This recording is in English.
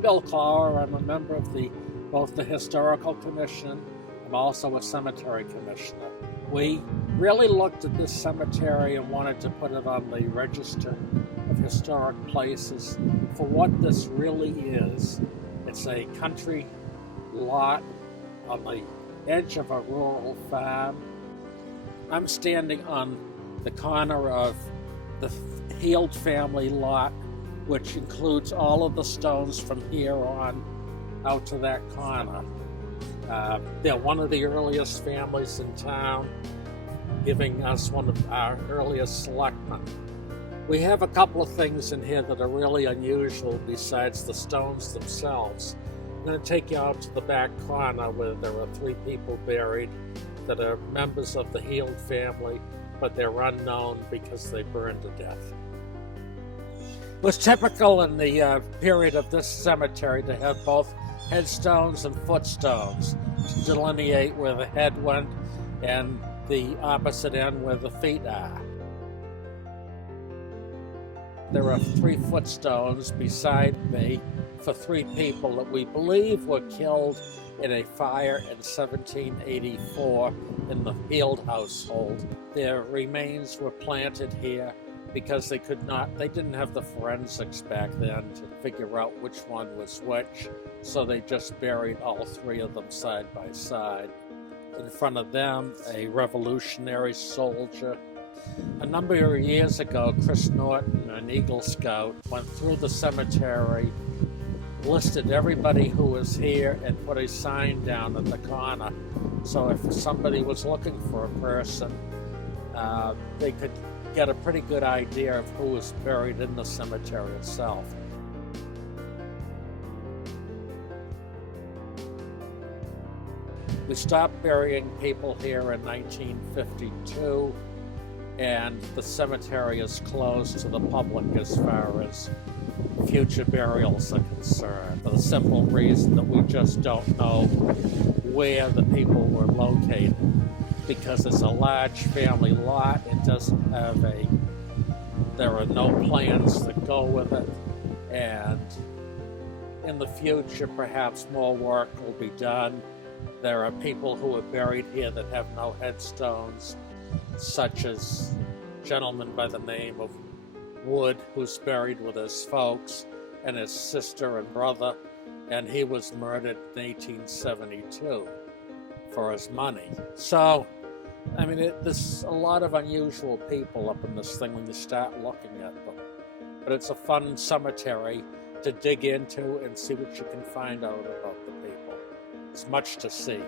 I'm Bill Kaluer. I'm a member of both the Historical Commission. I'm also a cemetery commissioner. We really looked at this cemetery and wanted to put it on the Register of Historic Places for what this really is. It's a country lot on the edge of a rural farm. I'm standing on the corner of the Heald family lot, which includes all of the stones from here on out to that corner. They're one of the earliest families in town, giving us one of our earliest selectmen. We have a couple of things in here that are really unusual besides the stones themselves. I'm going to take you out to the back corner where there are 3 people buried that are members of the Heald family, but they're unknown because they burned to death. It was typical in the period of this cemetery to have both headstones and footstones to delineate where the head went and the opposite end where the feet are. There are 3 footstones beside me for 3 people that we believe were killed in a fire in 1784 in the Heald household. Their remains were planted here because they didn't have the forensics back then to figure out which one was which, so they just buried all 3 of them side by side. In front of them, a Revolutionary soldier. A number of years ago, Chris Norton, an Eagle Scout, went through the cemetery, listed everybody who was here, and put a sign down at the corner. So if somebody was looking for a person, they could get a pretty good idea of who was buried in the cemetery itself. We stopped burying people here in 1952, and the cemetery is closed to the public as far as future burials are concerned, for the simple reason that we just don't know where the people were located. Because it's a large family lot, it doesn't have there are no plans that go with it, and in the future perhaps more work will be done. There are people who are buried here that have no headstones, such as a gentleman by the name of Wood, who's buried with his folks and his sister and brother, and he was murdered in 1872 for his money. So, I mean, there's a lot of unusual people up in this thing when you start looking at them. But it's a fun cemetery to dig into and see what you can find out about the people. There's much to see.